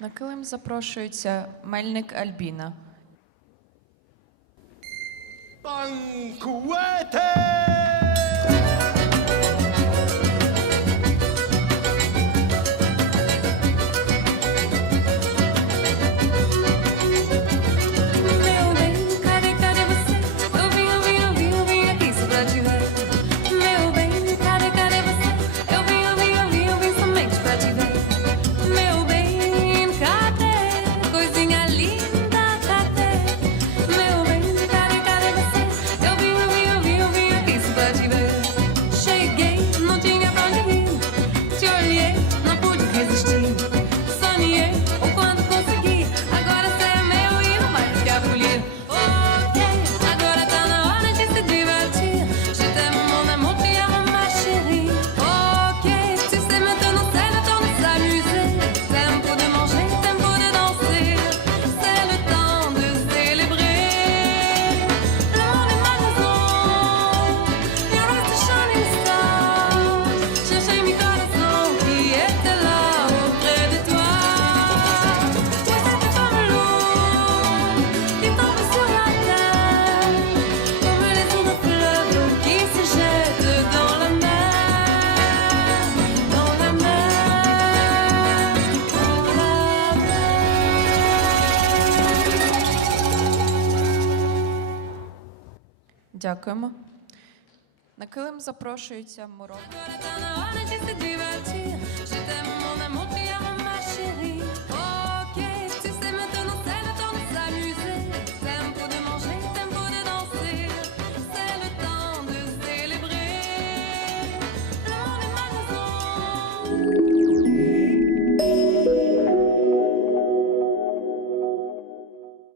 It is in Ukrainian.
На килим запрошується Мельник Альбіна. Банкуете! Дякуємо. На килим запрошується морок.